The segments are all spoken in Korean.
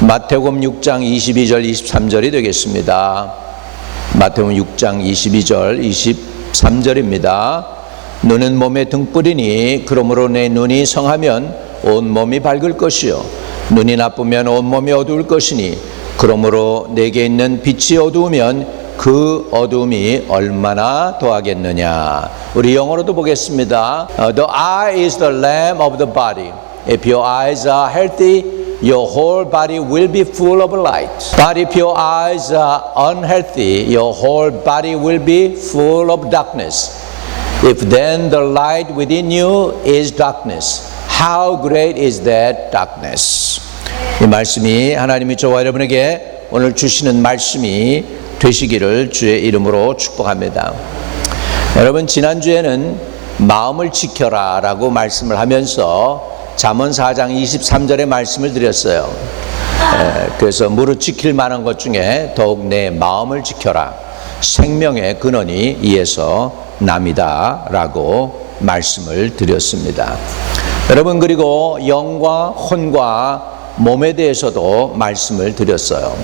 마태복음 6장 22절 23절이 되겠습니다. 마태복음 6장 22절 23절입니다. 너는 몸의 등불이니 그러므로 내 눈이 성하면 온 몸이 밝을 것이요 눈이 나쁘면 온 몸이 어두울 것이니 그러므로 내게 있는 빛이 어두우면 그 어두움이 얼마나 더하겠느냐. 우리 영어로도 보겠습니다. The eye is the lamp of the body. If your eyes are healthy, your whole body will be full of light. But if your eyes are unhealthy, your whole body will be full of darkness. If then the light within you is darkness, how great is that darkness? 이 말씀이 하나님이 저와 여러분에게 오늘 주시는 말씀이 되시기를 주의 이름으로 축복합니다. 여러분, 지난주에는 마음을 지켜라 라고 말씀을 하면서 잠언 4장 23절의 말씀을 드렸어요. 그래서 무릇 지킬 만한 것 중에 더욱 내 마음을 지켜라. 생명의 근원이 이에서 남이다 라고 말씀을 드렸습니다. 여러분, 그리고 영과 혼과 몸에 대해서도 말씀을 드렸어요.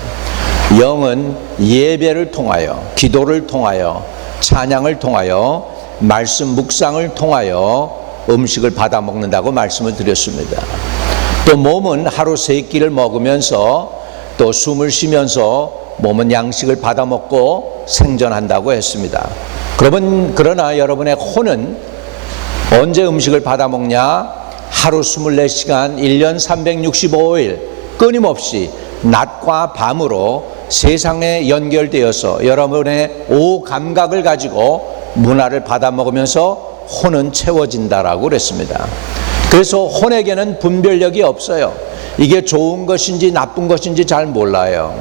영은 예배를 통하여, 기도를 통하여, 찬양을 통하여, 말씀 묵상을 통하여 음식을 받아 먹는다고 말씀을 드렸습니다. 또 몸은 하루 3끼를 먹으면서 또 숨을 쉬면서 몸은 양식을 받아 먹고 생존한다고 했습니다. 그러나 여러분의 혼은 언제 음식을 받아 먹냐? 하루 24시간 1년 365일 끊임없이 낮과 밤으로 세상에 연결되어서 여러분의 오감각을 가지고 문화를 받아 먹으면서 혼은 채워진다라고 그랬습니다. 그래서 혼에게는 분별력이 없어요. 이게 좋은 것인지 나쁜 것인지 잘 몰라요.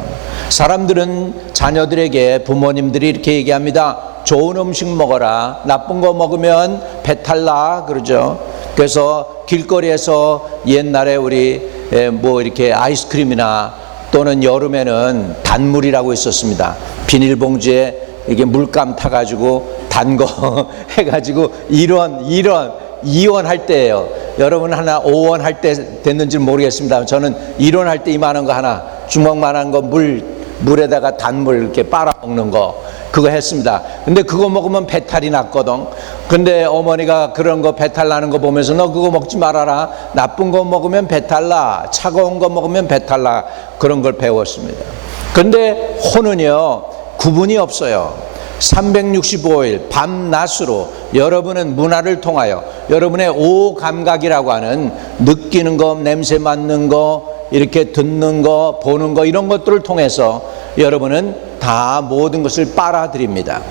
사람들은 자녀들에게 부모님들이 이렇게 얘기합니다. 좋은 음식 먹어라. 나쁜 거 먹으면 배탈 나 그러죠. 그래서 길거리에서 옛날에 우리 이렇게 아이스크림이나 또는 여름에는 단물이라고 있었습니다. 비닐봉지에 이게 물감 타가지고 단 거 해가지고 1원 2원 할 때예요. 여러분 하나 5원 할 때 됐는지 모르겠습니다. 저는 1원 할 때 이만한 거 하나 주먹만한 거 물에다가 단물 이렇게 빨아 먹는 거 그거 했습니다. 근데 그거 먹으면 배탈이 났거든. 근데 어머니가 그런 거 배탈 나는 거 보면서 너 그거 먹지 말아라. 나쁜 거 먹으면 배탈 나. 차가운 거 먹으면 배탈 나. 그런 걸 배웠습니다. 근데 혼은요 구분이 없어요. 365일 밤낮으로 여러분은 문화를 통하여 여러분의 오감각이라고 하는 느끼는 거, 냄새 맡는 거, 이렇게 듣는 거, 보는 거 이런 것들을 통해서 여러분은 다 모든 것을 빨아들입니다.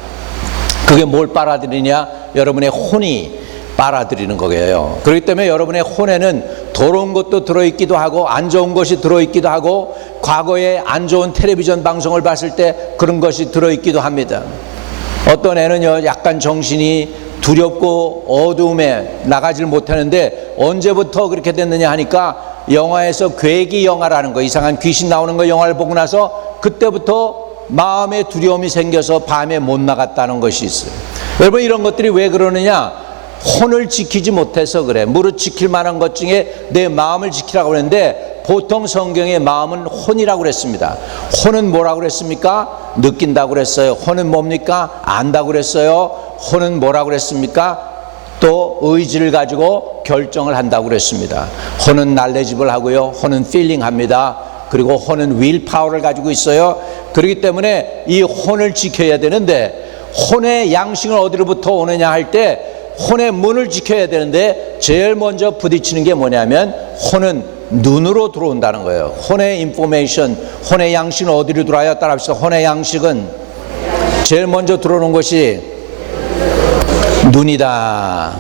그게 뭘 빨아들이냐? 여러분의 혼이 빨아들이는 거예요. 그렇기 때문에 여러분의 혼에는 더러운 것도 들어있기도 하고 안 좋은 것이 들어있기도 하고 과거에 안 좋은 텔레비전 방송을 봤을 때 그런 것이 들어있기도 합니다. 어떤 애는요 약간 정신이 두렵고 어두움에 나가질 못하는데 언제부터 그렇게 됐느냐 하니까 영화에서 괴기 영화라는 거, 이상한 귀신 나오는 거 영화를 보고 나서 그때부터 마음에 두려움이 생겨서 밤에 못 나갔다는 것이 있어요. 여러분, 이런 것들이 왜 그러느냐? 혼을 지키지 못해서 그래. 무릇 지킬 만한 것 중에 내 마음을 지키라고 그랬는데 보통 성경의 마음은 혼이라고 그랬습니다. 혼은 뭐라고 그랬습니까? 느낀다고 그랬어요. 혼은 뭡니까? 안다고 그랬어요. 혼은 뭐라고 그랬습니까? 또 의지를 가지고 결정을 한다고 그랬습니다. 혼은 날래집을 하고요. 혼은 필링합니다. 그리고 혼은 윌파워를 가지고 있어요. 그렇기 때문에 이 혼을 지켜야 되는데 혼의 양식은 어디로부터 오느냐 할 때 혼의 문을 지켜야 되는데 제일 먼저 부딪히는 게 뭐냐면 혼은 눈으로 들어온다는 거예요. 혼의 인포메이션, 혼의 양식은 어디로 들어와요? 따라합시다. 혼의 양식은 제일 먼저 들어오는 것이 눈이다.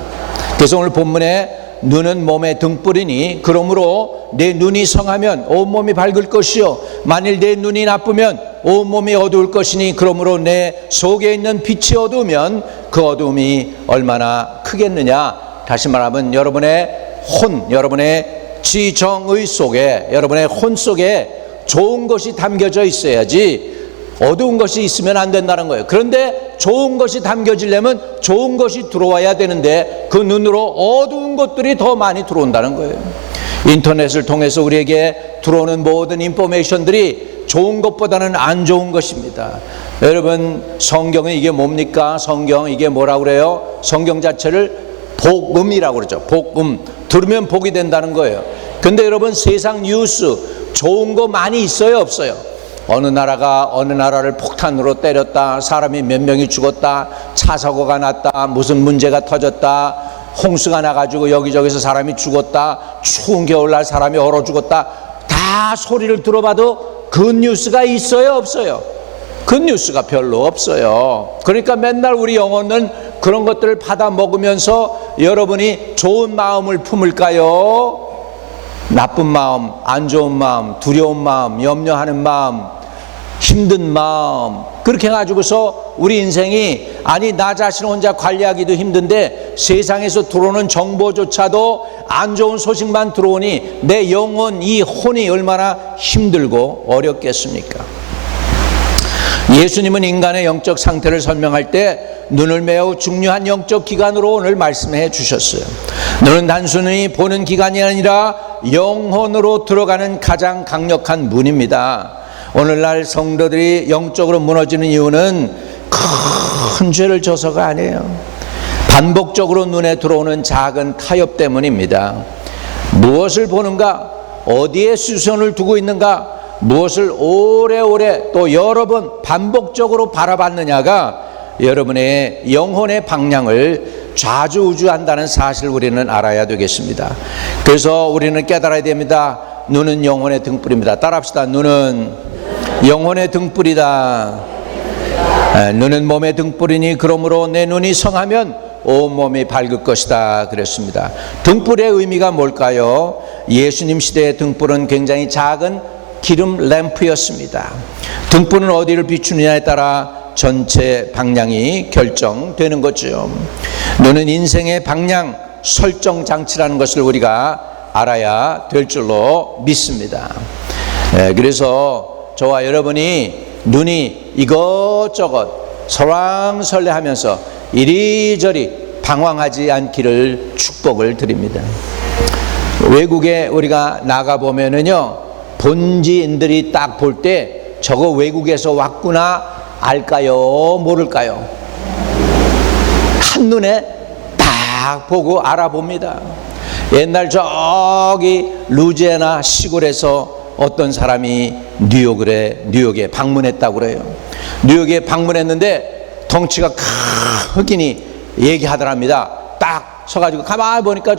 그래서 오늘 본문에 눈은 몸의 등불이니 그러므로 내 눈이 성하면 온몸이 밝을 것이요 만일 내 눈이 나쁘면 온몸이 어두울 것이니 그러므로 내 속에 있는 빛이 어두우면 그 어두움이 얼마나 크겠느냐. 다시 말하면 여러분의 혼, 여러분의 지정의 속에, 여러분의 혼 속에 좋은 것이 담겨져 있어야지 어두운 것이 있으면 안 된다는 거예요. 그런데 좋은 것이 담겨지려면 좋은 것이 들어와야 되는데 그 눈으로 어두운 것들이 더 많이 들어온다는 거예요. 인터넷을 통해서 우리에게 들어오는 모든 인포메이션들이 좋은 것보다는 안 좋은 것입니다. 여러분, 성경은 이게 뭡니까? 성경 이게 뭐라고 그래요? 성경 자체를 복음이라고 그러죠. 복음. 들으면 복이 된다는 거예요. 근데 여러분, 세상 뉴스 좋은 거 많이 있어요, 없어요? 어느 나라가 어느 나라를 폭탄으로 때렸다, 사람이 몇 명이 죽었다, 차 사고가 났다, 무슨 문제가 터졌다, 홍수가 나가지고 여기저기서 사람이 죽었다, 추운 겨울날 사람이 얼어 죽었다. 다 소리를 들어봐도 그 뉴스가 있어요, 없어요? 그 뉴스가 별로 없어요. 그러니까 맨날 우리 영혼은 그런 것들을 받아 먹으면서 여러분이 좋은 마음을 품을까요? 나쁜 마음, 안 좋은 마음, 두려운 마음, 염려하는 마음, 힘든 마음, 그렇게 해가지고서 우리 인생이, 아니 나 자신 혼자 관리하기도 힘든데 세상에서 들어오는 정보조차도 안 좋은 소식만 들어오니 내 영혼, 이 혼이 얼마나 힘들고 어렵겠습니까? 예수님은 인간의 영적 상태를 설명할 때 눈을 매우 중요한 영적 기관으로 오늘 말씀해 주셨어요. 눈은 단순히 보는 기관이 아니라 영혼으로 들어가는 가장 강력한 문입니다. 오늘날 성도들이 영적으로 무너지는 이유는 큰 죄를 져서가 아니에요. 반복적으로 눈에 들어오는 작은 타협 때문입니다. 무엇을 보는가, 어디에 시선을 두고 있는가, 무엇을 오래오래 또 여러 번 반복적으로 바라봤느냐가 여러분의 영혼의 방향을 좌지우지한다는 사실을 우리는 알아야 되겠습니다. 그래서 우리는 깨달아야 됩니다. 눈은 영혼의 등불입니다. 따라합시다. 눈은 영혼의 등불이다. 눈은 몸의 등불이니 그러므로 내 눈이 성하면 온 몸이 밝을 것이다 그랬습니다. 등불의 의미가 뭘까요? 예수님 시대의 등불은 굉장히 작은 기름 램프였습니다. 등불은 어디를 비추느냐에 따라 전체 방향이 결정되는 거죠. 눈은 인생의 방향 설정 장치라는 것을 우리가 알아야 될 줄로 믿습니다. 그래서 저와 여러분이 눈이 이것저것 설왕설래하면서 이리저리 방황하지 않기를 축복을 드립니다. 외국에 우리가 나가보면은요, 본지인들이 딱 볼 때 저거 외국에서 왔구나 알까요? 모를까요? 한눈에 딱 보고 알아봅니다. 옛날 저기 루지애나 시골에서 어떤 사람이 뉴욕에 방문했다고 그래요. 뉴욕에 방문했는데 덩치가 큰 흑인이 얘기하더랍니다. 딱 서가지고 가만히 보니까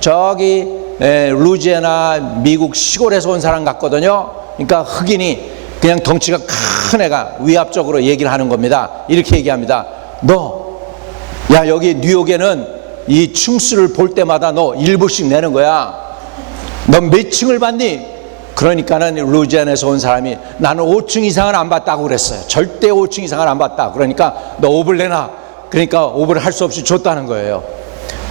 저기 루지애나 미국 시골에서 온 사람 같거든요. 그러니까 흑인이 그냥 덩치가 큰 애가 위압적으로 얘기를 하는 겁니다. 이렇게 얘기합니다. 야 여기 뉴욕에는 이 층수를 볼 때마다 너 1불씩 내는 거야. 너 몇 층을 받니? 그러니까는 루지애나에서 온 사람이 나는 5층 이상은 안 받다고 그랬어요. 절대 5층 이상은 안 받다. 그러니까 너 5불 내놔. 그러니까 5불을 할 수 없이 줬다는 거예요.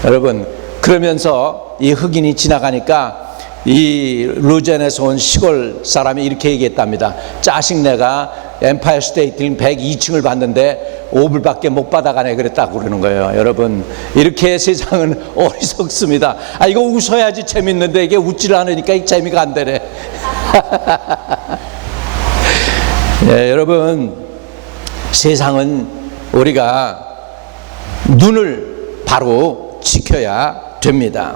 여러분, 그러면서 이 흑인이 지나가니까 이 루지애나에서 온 시골 사람이 이렇게 얘기했답니다. 짜식내가 엠파이어 스테이트 102층을 받는데 5불밖에 못 받아가네 그랬다고 그러는 거예요. 여러분, 이렇게 세상은 어리석습니다. 이거 웃어야지 재밌는데 이게 웃지를 않으니까 이 재미가 안 되네. 여러분, 세상은 우리가 눈을 바로 지켜야 됩니다.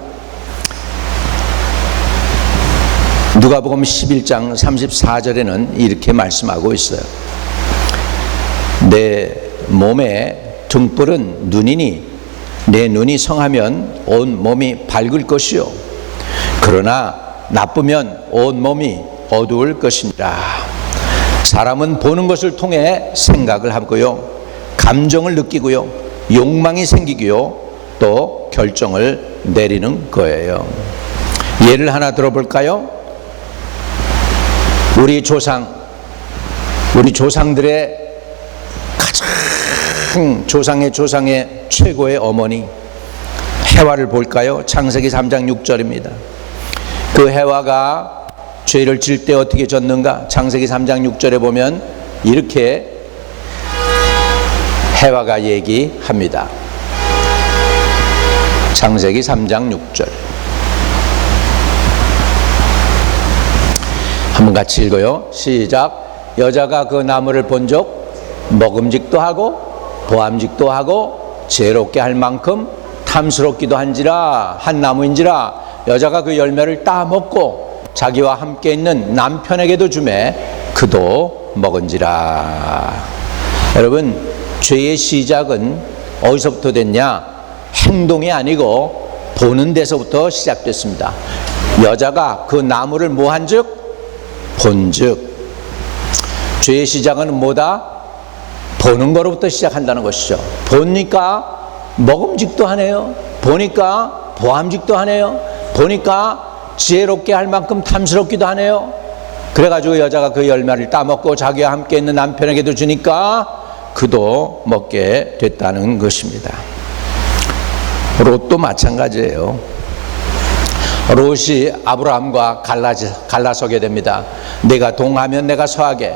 누가복음 11장 34절에는 이렇게 말씀하고 있어요. 내 몸의 등불은 눈이니 내 눈이 성하면 온 몸이 밝을 것이요 그러나 나쁘면 온 몸이 어두울 것이니라. 사람은 보는 것을 통해 생각을 하고요, 감정을 느끼고요, 욕망이 생기고요, 또 결정을 내리는 거예요. 예를 하나 들어볼까요? 우리 조상들의 가장 조상의 최고의 어머니 해와를 볼까요? 창세기 3장 6절입니다. 그 해와가 죄를 질 때 어떻게 졌는가? 창세기 3장 6절에 보면 이렇게 해와가 얘기합니다. 창세기 3장 6절. 한번 같이 읽어요. 시작. 여자가 그 나무를 본즉 먹음직도 하고 보암직도 하고 지혜롭게 할 만큼 탐스럽기도 한 나무인지라 여자가 그 열매를 따먹고 자기와 함께 있는 남편에게도 주매 그도 먹은지라. 여러분, 죄의 시작은 어디서부터 됐냐? 행동이 아니고 보는 데서부터 시작됐습니다. 여자가 그 나무를 뭐한즉? 본즉. 죄의 시작은 뭐다? 보는 거로부터 시작한다는 것이죠. 보니까 먹음직도 하네요. 보니까 보암직도 하네요. 보니까 지혜롭게 할 만큼 탐스럽기도 하네요. 그래가지고 여자가 그 열매를 따먹고 자기와 함께 있는 남편에게도 주니까 그도 먹게 됐다는 것입니다. 롯도 마찬가지예요. 롯이 아브라함과 갈라서게 됩니다. 내가 동하면 내가 서하게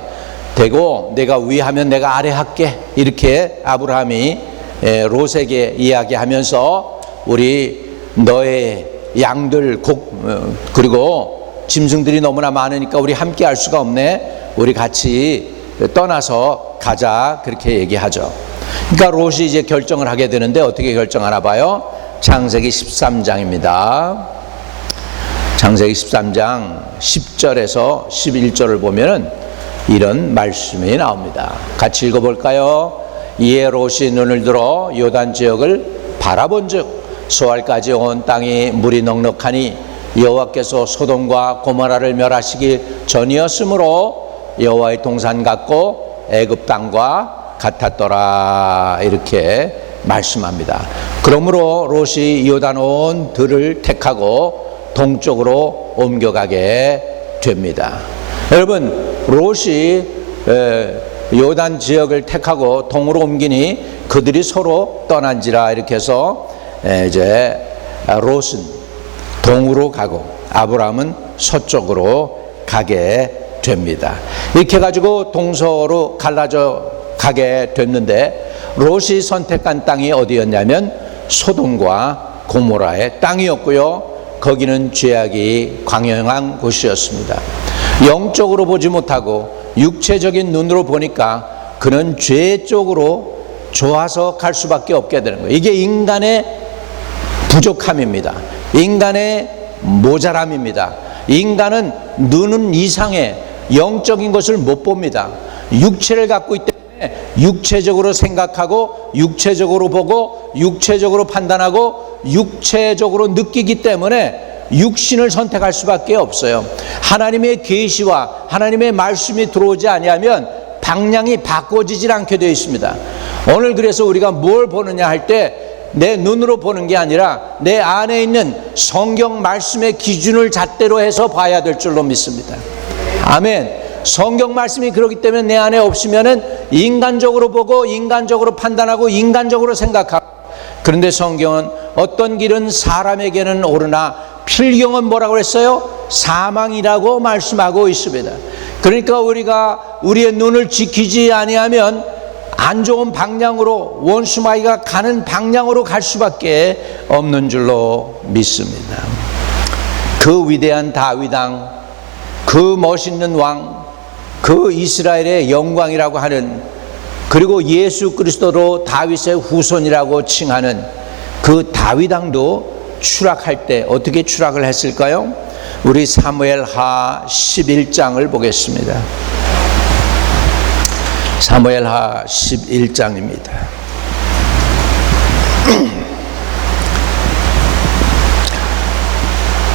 되고 내가 위하면 내가 아래할게, 이렇게 아브라함이 롯에게 이야기하면서 우리 너의 양들 그리고 짐승들이 너무나 많으니까 우리 함께 할 수가 없네, 우리 같이 떠나서 가자, 그렇게 얘기하죠. 그러니까 롯이 이제 결정을 하게 되는데 어떻게 결정하나 봐요. 창세기 13장입니다. 창세기 13장 10절에서 11절을 보면은 이런 말씀이 나옵니다. 같이 읽어볼까요? 이에 롯이 눈을 들어 요단 지역을 바라본즉 소알까지 온 땅이 물이 넉넉하니 여호와께서 소돔과 고모라를 멸하시기 전이었으므로 여호와의 동산 같고 애굽 땅과 같았더라, 이렇게 말씀합니다. 그러므로 롯이 요단 온 들을 택하고 동쪽으로 옮겨가게 됩니다. 여러분, 롯이 요단 지역을 택하고 동으로 옮기니 그들이 서로 떠난지라, 이렇게 해서 이제 롯은 동으로 가고 아브라함은 서쪽으로 가게 됩니다. 이렇게 해가지고 동서로 갈라져 가게 됐는데 롯이 선택한 땅이 어디였냐면 소돔과 고모라의 땅이었고요. 거기는 죄악이 광영한 곳이었습니다. 영적으로 보지 못하고 육체적인 눈으로 보니까 그는 죄 쪽으로 좋아서 갈 수밖에 없게 되는 거예요. 이게 인간의 부족함입니다. 인간의 모자람입니다. 인간은 눈은 이상해 영적인 것을 못 봅니다. 육체를 갖고 있기 때문에 육체적으로 생각하고 육체적으로 보고 육체적으로 판단하고 육체적으로 느끼기 때문에 육신을 선택할 수밖에 없어요. 하나님의 계시와 하나님의 말씀이 들어오지 아니하면 방향이 바꿔지질 않게 되어 있습니다. 오늘 그래서 우리가 뭘 보느냐 할 때 내 눈으로 보는 게 아니라 내 안에 있는 성경 말씀의 기준을 잣대로 해서 봐야 될 줄로 믿습니다. 아멘. 성경 말씀이 그렇기 때문에 내 안에 없으면은 인간적으로 보고 인간적으로 판단하고 인간적으로 생각하고, 그런데 성경은 어떤 길은 사람에게는 오르나 필경은 뭐라고 했어요? 사망이라고 말씀하고 있습니다. 그러니까 우리가 우리의 눈을 지키지 아니하면 안 좋은 방향으로, 원수마귀가 가는 방향으로 갈 수밖에 없는 줄로 믿습니다. 그 위대한 다윗 왕, 그 멋있는 왕, 그 이스라엘의 영광이라고 하는, 그리고 예수 그리스도로 다윗의 후손이라고 칭하는 그 다윗 왕도 추락할 때 어떻게 추락을 했을까요? 우리 사무엘하 11장을 보겠습니다. 사무엘하 11장입니다.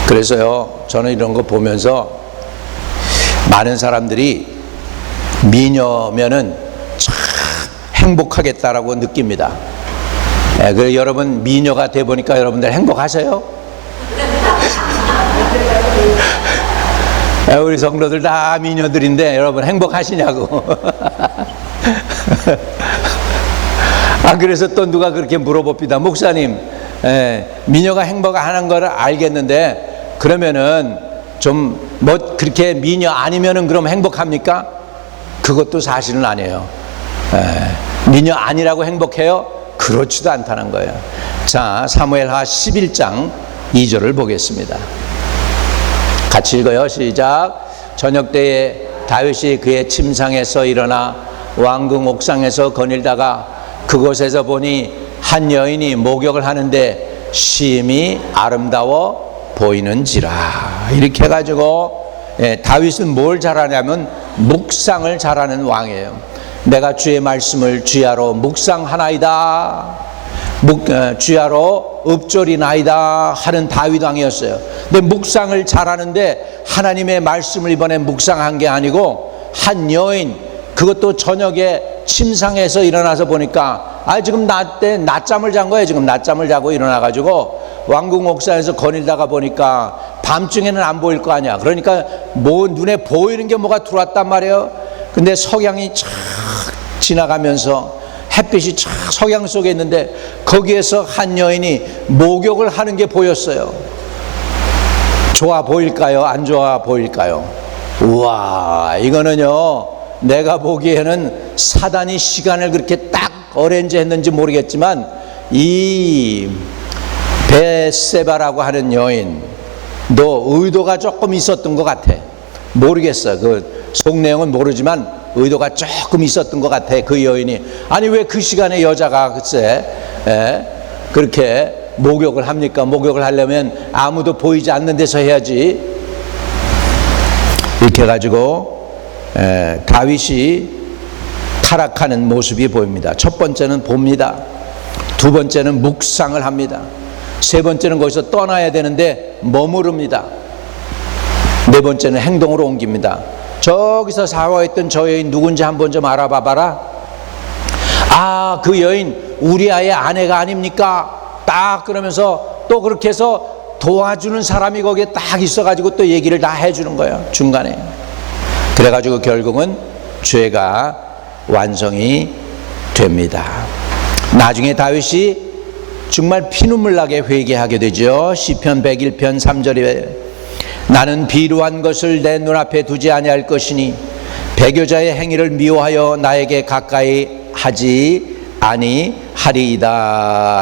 그래서요, 저는 이런 거 보면서 많은 사람들이 미녀면은 참 행복하겠다라고 느낍니다. 그래서 여러분 미녀가 돼 보니까 여러분들 행복하세요? 우리 성도들 다 미녀들인데 여러분 행복하시냐고. 그래서 또 누가 그렇게 물어봅니다. 목사님, 미녀가 행복하는 걸 알겠는데 그러면은 좀 뭐 그렇게 미녀 아니면은 그럼 행복합니까? 그것도 사실은 아니에요. 미녀 아니라고 행복해요? 그렇지도 않다는 거예요. 자, 사무엘하 11장 2절을 보겠습니다. 같이 읽어요. 시작. 저녁 때에 다윗이 그의 침상에서 일어나 왕궁 옥상에서 거닐다가 그곳에서 보니 한 여인이 목욕을 하는데 심히 아름다워 보이는지라. 이렇게 해가지고 다윗은 뭘 잘하냐면 묵상을 잘하는 왕이에요. 내가 주의 말씀을 주야로 묵상하나이다, 주야로 읊조리나이다 하는 다윗 왕이었어요. 근데 묵상을 잘하는데 하나님의 말씀을 이번에 묵상한 게 아니고 한 여인, 그것도 저녁에 침상에서 일어나서 보니까 지금 낮잠을 잔 거예요. 지금 낮잠을 자고 일어나가지고 왕궁 옥상에서 거닐다가 보니까 밤중에는 안 보일 거 아니야. 그러니까 눈에 보이는 게 뭐가 들어왔단 말이에요. 근데 석양이 촥 지나가면서 햇빛이 촥 석양 속에 있는데 거기에서 한 여인이 목욕을 하는 게 보였어요. 좋아 보일까요? 안 좋아 보일까요? 우와, 이거는요, 내가 보기에는 사단이 시간을 그렇게 딱 어렌지 했는지 모르겠지만 이 벳세바라고 하는 여인도 의도가 조금 있었던 것 같아. 모르겠어. 그 속 내용은 모르지만 의도가 조금 있었던 것 같아. 그 여인이 아니 왜 그 시간에 여자가 글쎄 그렇게 목욕을 합니까? 목욕을 하려면 아무도 보이지 않는 데서 해야지. 이렇게 해가지고 다윗이 타락하는 모습이 보입니다. 첫 번째는 봅니다. 두 번째는 묵상을 합니다. 세 번째는 거기서 떠나야 되는데 머무릅니다. 네 번째는 행동으로 옮깁니다. 저기서 사화했던 저 여인 누군지 한번 좀 알아봐 봐라. 그 여인 우리아의 아내가 아닙니까? 딱 그러면서 또 그렇게 해서 도와주는 사람이 거기에 딱 있어가지고 또 얘기를 다 해주는 거예요, 중간에. 그래가지고 결국은 죄가 완성이 됩니다. 나중에 다윗이 정말 피눈물 나게 회개하게 되죠. 시편 101편 3절에 나는 비루한 것을 내 눈앞에 두지 아니할 것이니 배교자의 행위를 미워하여 나에게 가까이 하지 아니하리이다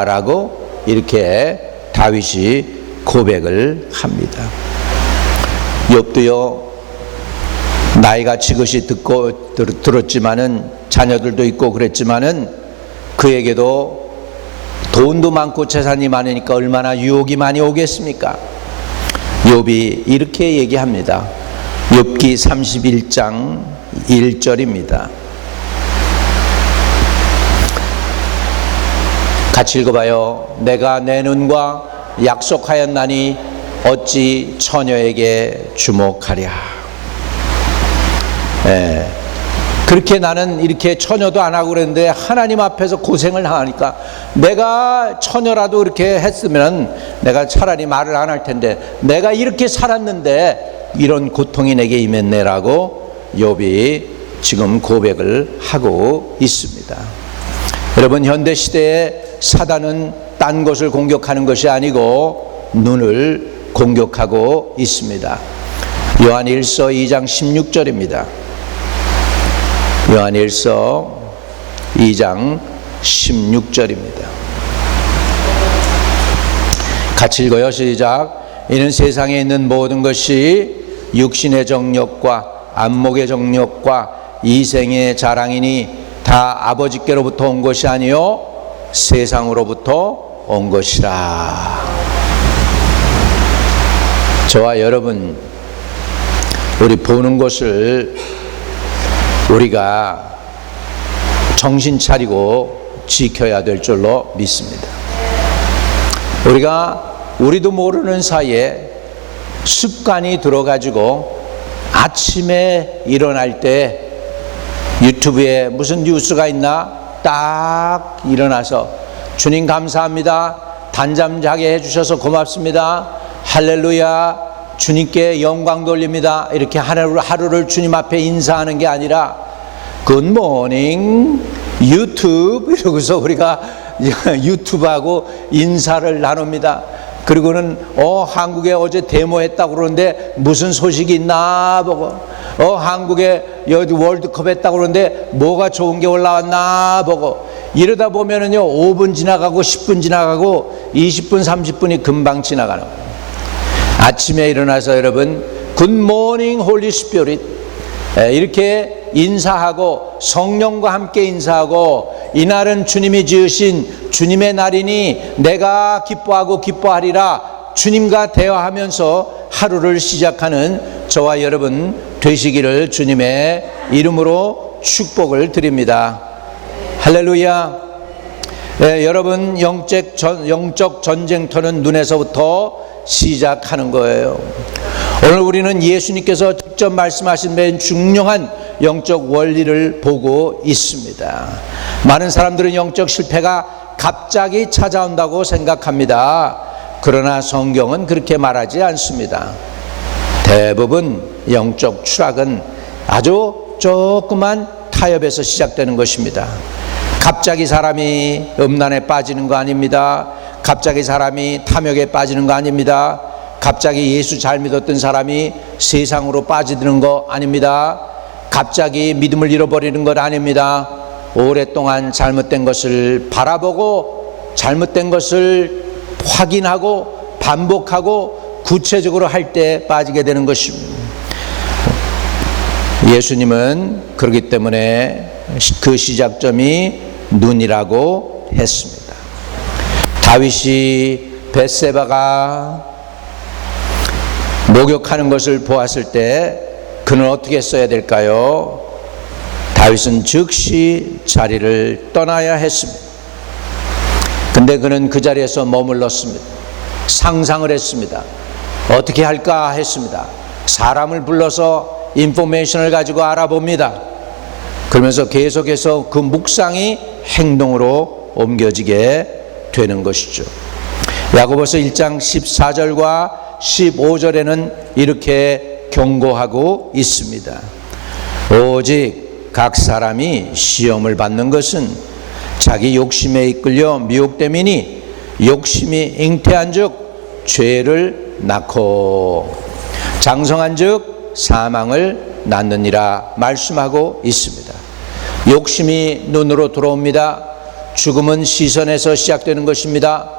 라고 이렇게 다윗이 고백을 합니다. 욥도요, 나이가 지긋이 들었지만은 자녀들도 있고 그랬지만은 그에게도 돈도 많고 재산이 많으니까 얼마나 유혹이 많이 오겠습니까? 욥이 이렇게 얘기합니다. 욥기 31장 1절입니다. 같이 읽어봐요. 내가 내 눈과 약속하였나니 어찌 처녀에게 주목하랴. 그렇게 나는 이렇게 처녀도 안 하고 그랬는데 하나님 앞에서 고생을 하니까 내가 처녀라도 이렇게 했으면 내가 차라리 말을 안 할 텐데 내가 이렇게 살았는데 이런 고통이 내게 임했네라고 욥이 지금 고백을 하고 있습니다. 여러분, 현대시대에 사단은 딴 것을 공격하는 것이 아니고 눈을 공격하고 있습니다. 요한일서 2장 16절입니다. 요한일서 2장 16절입니다. 같이 읽어요. 시작. 이는 세상에 있는 모든 것이 육신의 정욕과 안목의 정욕과 이생의 자랑이니 다 아버지께로부터 온 것이 아니요 세상으로부터 온 것이라. 저와 여러분, 우리 보는 것을 우리가 정신 차리고 지켜야 될 줄로 믿습니다. 우리도 모르는 사이에 습관이 들어가지고 아침에 일어날 때 유튜브에 무슨 뉴스가 있나 딱 일어나서 주님 감사합니다, 단잠 자게 해주셔서 고맙습니다, 할렐루야, 주님께 영광 돌립니다, 이렇게 하루를 주님 앞에 인사하는 게 아니라 굿모닝 유튜브 이러고서 우리가 유튜브하고 인사를 나눕니다. 그리고는 한국에 어제 데모했다고 그러는데 무슨 소식이 있나 보고, 한국에 여기 월드컵 했다고 그러는데 뭐가 좋은 게 올라왔나 보고, 이러다 보면은요 5분 지나가고 10분 지나가고 20분 30분이 금방 지나가는 거예요. 아침에 일어나서 여러분 Good morning, Holy Spirit. 이렇게 인사하고 성령과 함께 인사하고 이날은 주님이 지으신 주님의 날이니 내가 기뻐하고 기뻐하리라 주님과 대화하면서 하루를 시작하는 저와 여러분 되시기를 주님의 이름으로 축복을 드립니다. 할렐루야. 여러분 영적 전쟁터는 눈에서부터 시작하는 거예요. 오늘 우리는 예수님께서 직접 말씀하신 맨 중요한 영적 원리를 보고 있습니다. 많은 사람들은 영적 실패가 갑자기 찾아온다고 생각합니다. 그러나 성경은 그렇게 말하지 않습니다. 대부분 영적 추락은 아주 조그만 타협에서 시작되는 것입니다. 갑자기 사람이 음란에 빠지는 거 아닙니다. 갑자기 사람이 탐욕에 빠지는 거 아닙니다. 갑자기 예수 잘 믿었던 사람이 세상으로 빠지드는 거 아닙니다. 갑자기 믿음을 잃어버리는 것 아닙니다. 오랫동안 잘못된 것을 바라보고 잘못된 것을 확인하고 반복하고 구체적으로 할 때 빠지게 되는 것입니다. 예수님은 그렇기 때문에 그 시작점이 눈이라고 했습니다. 다윗이 벳세바가 목욕하는 것을 보았을 때 그는 어떻게 써야 될까요? 다윗은 즉시 자리를 떠나야 했습니다. 근데 그는 그 자리에서 머물렀습니다. 상상을 했습니다. 어떻게 할까 했습니다. 사람을 불러서 인포메이션을 가지고 알아봅니다. 그러면서 계속해서 그 묵상이 행동으로 옮겨지게 되는 것이죠. 야고보서 1장 14절과 15절에는 이렇게 경고하고 있습니다. 오직 각 사람이 시험을 받는 것은 자기 욕심에 이끌려 미혹됨이니 욕심이 잉태한 즉 죄를 낳고 장성한 즉 사망을 낳느니라 말씀하고 있습니다. 욕심이 눈으로 들어옵니다. 죽음은 시선에서 시작되는 것입니다.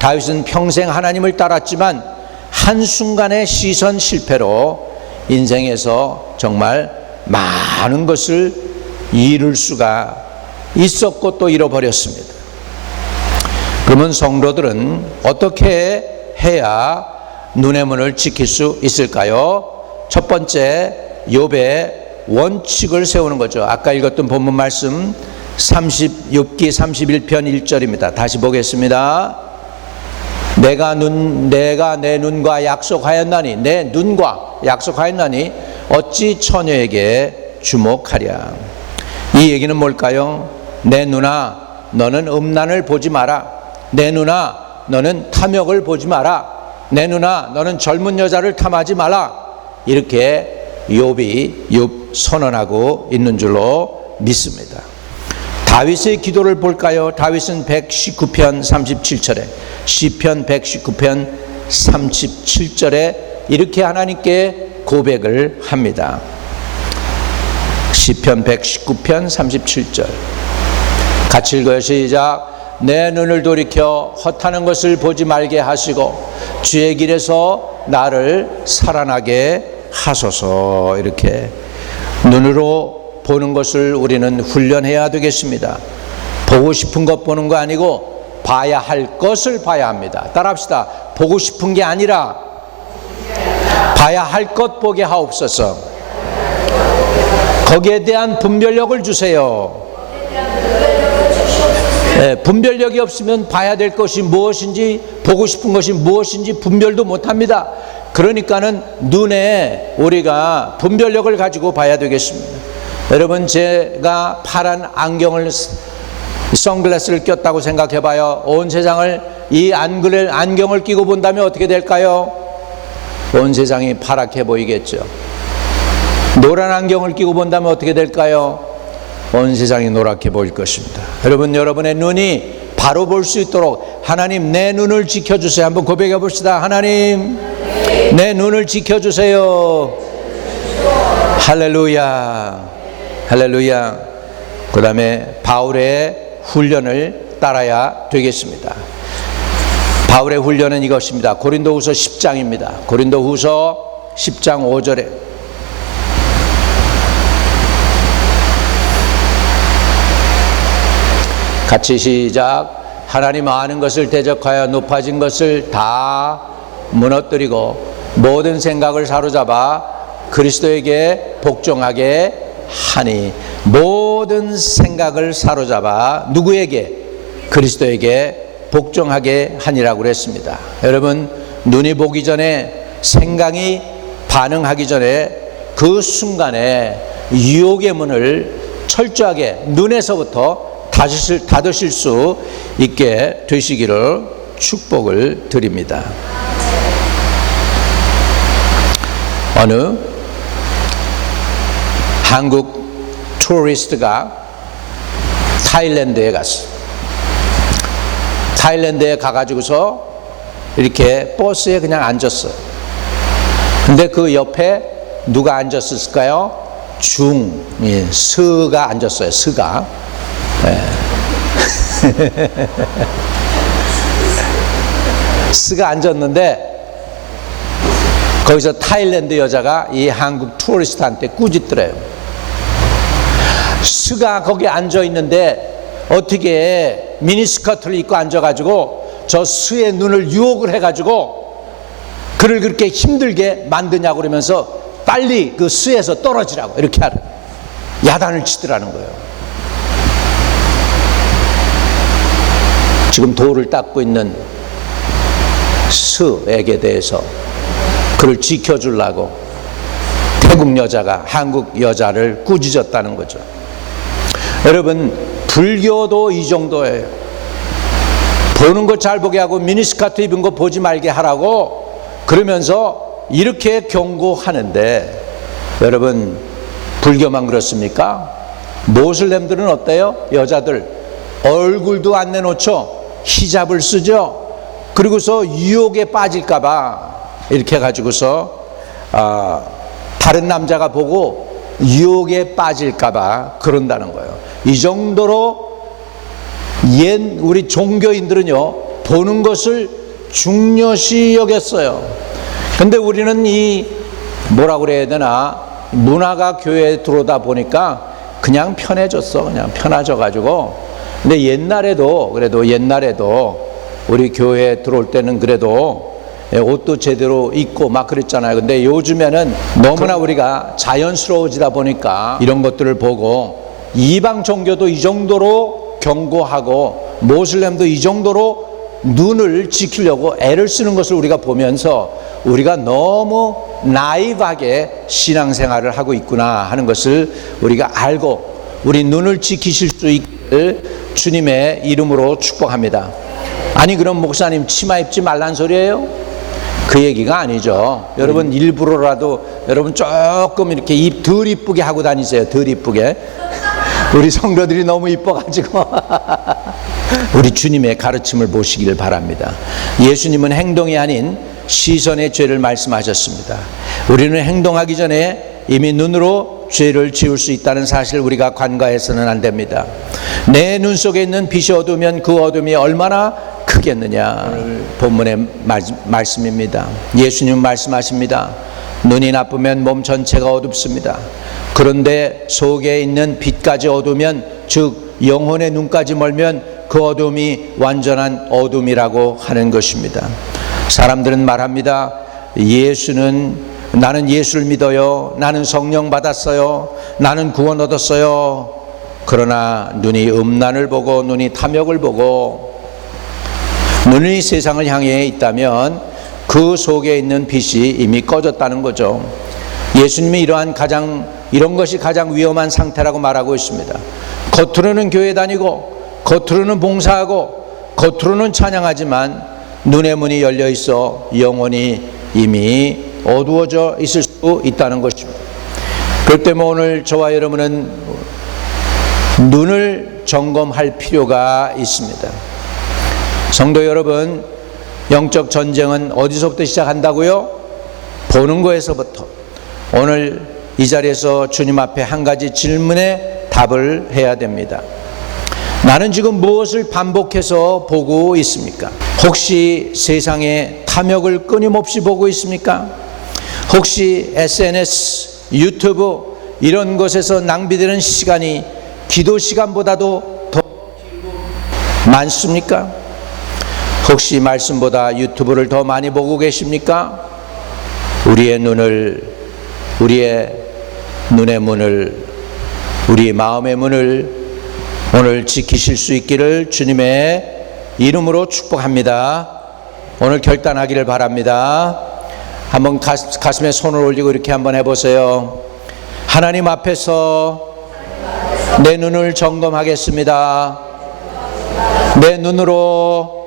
다윗은 평생 하나님을 따랐지만 한순간의 시선 실패로 인생에서 정말 많은 것을 잃을 수가 있었고 또 잃어버렸습니다. 그러면 성도들은 어떻게 해야 눈의 문을 지킬 수 있을까요? 첫 번째, 욥의 원칙을 세우는 거죠. 아까 읽었던 본문 말씀 욥기 31편 1절입니다. 다시 보겠습니다. 내가 내 눈과 약속하였나니 내 눈과 약속하였나니 어찌 처녀에게 주목하랴. 이 얘기는 뭘까요? 내 눈아 너는 음란을 보지 마라. 내 눈아 너는 탐욕을 보지 마라. 내 눈아 너는 젊은 여자를 탐하지 마라. 이렇게 욥 선언하고 있는 줄로 믿습니다. 다윗의 기도를 볼까요? 다윗은 119편 37절에 시편 119편 37절에 이렇게 하나님께 고백을 합니다. 시편 119편 37절 같이 읽어요. 시작. 내 눈을 돌이켜 헛하는 것을 보지 말게 하시고 주의 길에서 나를 살아나게 하소서. 이렇게 눈으로 보는 것을 우리는 훈련해야 되겠습니다. 보고 싶은 것 보는 거 아니고 봐야 할 것을 봐야 합니다. 따라합시다. 보고 싶은 게 아니라 봐야 할 것 보게 하옵소서. 거기에 대한 분별력을 주세요. 분별력이 없으면 봐야 될 것이 무엇인지 보고 싶은 것이 무엇인지 분별도 못합니다. 그러니까는 눈에 우리가 분별력을 가지고 봐야 되겠습니다. 여러분, 제가 파란 안경을 선글라스를 꼈다고 생각해 봐요. 온 세상을 이 안경을 끼고 본다면 어떻게 될까요? 온 세상이 파랗게 보이겠죠. 노란 안경을 끼고 본다면 어떻게 될까요? 온 세상이 노랗게 보일 것입니다. 여러분, 여러분의 눈이 바로 볼 수 있도록 하나님 내 눈을 지켜주세요. 한번 고백해 봅시다. 하나님 내 눈을 지켜주세요. 할렐루야, 할렐루야. 그 다음에 바울의 훈련을 따라야 되겠습니다. 바울의 훈련은 이것입니다. 고린도후서 10장입니다. 고린도후서 10장 5절에 같이 시작. 하나님 아는 것을 대적하여 높아진 것을 다 무너뜨리고 모든 생각을 사로잡아 그리스도에게 복종하게 하니. 모든 생각을 사로잡아 누구에게? 그리스도에게 복종하게 하니라고 그랬습니다. 여러분, 눈이 보기 전에, 생각이 반응하기 전에 그 순간에 유혹의 문을 철저하게 눈에서부터 닫으실 수 있게 되시기를 축복을 드립니다. 어느 한국 투어리스트가 타일랜드에 갔어. 타일랜드에 가가지고서 이렇게 버스에 그냥 앉았어요. 근데 그 옆에 누가 앉았을까요? 스가 앉았어요. 스가. 네. 스가 앉았는데 거기서 타일랜드 여자가 이 한국 투어리스트한테 꾸짖더래요. 스가 거기 앉아 있는데 어떻게 미니스커트를 입고 앉아가지고 저 스의 눈을 유혹을 해가지고 그를 그렇게 힘들게 만드냐고 그러면서 빨리 그 스에서 떨어지라고 이렇게 야단을 치더라는 거예요. 지금 돌을 닦고 있는 스에게 대해서 그를 지켜주려고 태국 여자가 한국 여자를 꾸짖었다는 거죠. 여러분, 불교도 이 정도예요. 보는 거 잘 보게 하고 미니스커트 입은 거 보지 말게 하라고 그러면서 이렇게 경고하는데, 여러분, 불교만 그렇습니까? 모슬렘들은 어때요? 여자들 얼굴도 안 내놓죠. 히잡을 쓰죠. 그리고서 유혹에 빠질까봐 이렇게 해가지고서 다른 남자가 보고 유혹에 빠질까봐 그런다는 거예요. 이 정도로 우리 종교인들은요, 보는 것을 중요시 여겼어요. 근데 우리는 뭐라고 그래야 되나, 문화가 교회에 들어오다 보니까 그냥 편해졌어. 그냥 편해져가지고. 근데 옛날에도 우리 교회에 들어올 때는 그래도 옷도 제대로 입고 막 그랬잖아요. 근데 요즘에는 너무나 우리가 자연스러워지다 보니까 이런 것들을 보고 이방 종교도 이 정도로 경고하고 모슬렘도 이 정도로 눈을 지키려고 애를 쓰는 것을 우리가 보면서 우리가 너무 나이브하게 신앙생활을 하고 있구나 하는 것을 우리가 알고 우리 눈을 지키실 수 있기를 주님의 이름으로 축복합니다. 아니, 그럼 목사님 치마 입지 말란 소리예요? 그 얘기가 아니죠. 여러분, 일부러라도 여러분 조금 이렇게 입 덜 이쁘게 하고 다니세요. 덜 이쁘게. 우리 성도들이 너무 이뻐가지고 우리 주님의 가르침을 보시기를 바랍니다. 예수님은 행동이 아닌 시선의 죄를 말씀하셨습니다. 우리는 행동하기 전에 이미 눈으로 죄를 지울 수 있다는 사실을 우리가 간과해서는 안 됩니다. 내 눈 속에 있는 빛이 어두우면 그 어둠이 얼마나 크겠느냐. 본문의 말씀입니다. 예수님 말씀하십니다. 눈이 나쁘면 몸 전체가 어둡습니다. 그런데 속에 있는 빛까지 어두우면, 즉 영혼의 눈까지 멀면 그 어둠이 완전한 어둠이라고 하는 것입니다. 사람들은 말합니다. 나는 예수를 믿어요. 나는 성령 받았어요. 나는 구원 얻었어요. 그러나 눈이 음란을 보고 눈이 탐욕을 보고 눈이 세상을 향해 있다면 그 속에 있는 빛이 이미 꺼졌다는 거죠. 예수님이 이런 것이 가장 위험한 상태라고 말하고 있습니다. 겉으로는 교회 다니고 겉으로는 봉사하고 겉으로는 찬양하지만 눈의 문이 열려 있어 영혼이 이미 어두워져 있을 수 있다는 것입니다. 그렇기 때문에 오늘 저와 여러분은 눈을 점검할 필요가 있습니다. 성도 여러분, 영적 전쟁은 어디서부터 시작한다고요? 보는 거에서부터. 오늘 이 자리에서 주님 앞에 한 가지 질문에 답을 해야 됩니다. 나는 지금 무엇을 반복해서 보고 있습니까? 혹시 세상의 탐욕을 끊임없이 보고 있습니까? 혹시 SNS, 유튜브 이런 곳에서 낭비되는 시간이 기도 시간보다도 더 많습니까? 혹시 말씀보다 유튜브를 더 많이 보고 계십니까? 우리의 눈의 문을, 우리 마음의 문을 오늘 지키실 수 있기를 주님의 이름으로 축복합니다. 오늘 결단하기를 바랍니다. 한번 가슴에 손을 올리고 이렇게 한번 해보세요. 하나님 앞에서 내 눈을 점검하겠습니다. 내 눈으로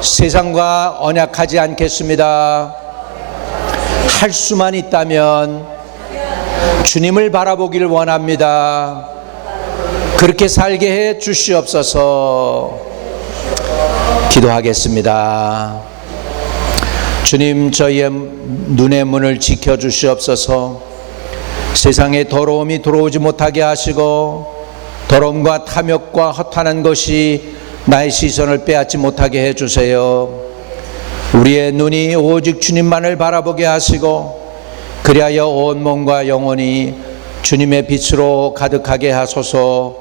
세상과 언약하지 않겠습니다. 할 수만 있다면 주님을 바라보기를 원합니다. 그렇게 살게 해 주시옵소서. 기도하겠습니다. 주님, 저희의 눈의 문을 지켜 주시옵소서. 세상에 더러움이 들어오지 못하게 하시고 더러움과 탐욕과 허탄한 것이 나의 시선을 빼앗지 못하게 해주세요. 우리의 눈이 오직 주님만을 바라보게 하시고 그리하여 온 몸과 영혼이 주님의 빛으로 가득하게 하소서.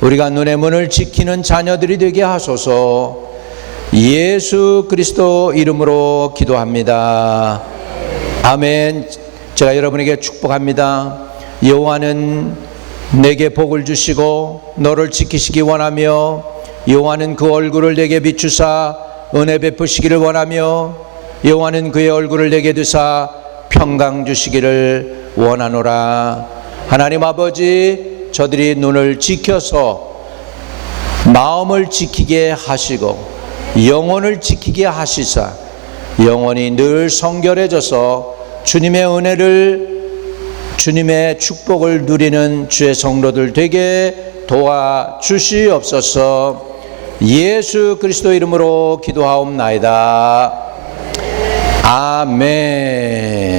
우리가 눈의 문을 지키는 자녀들이 되게 하소서. 예수 그리스도 이름으로 기도합니다. 아멘. 제가 여러분에게 축복합니다. 여호와는 내게 복을 주시고 너를 지키시기 원하며 여호와는 그 얼굴을 내게 비추사 은혜 베푸시기를 원하며 여호와는 그의 얼굴을 내게 드사 평강 주시기를 원하노라. 하나님 아버지, 저들이 눈을 지켜서 마음을 지키게 하시고 영혼을 지키게 하시사 영혼이 늘 성결해져서 주님의 은혜를, 주님의 축복을 누리는 주의 성도들 되게 도와주시옵소서. 예수 그리스도 이름으로 기도하옵나이다. 아멘.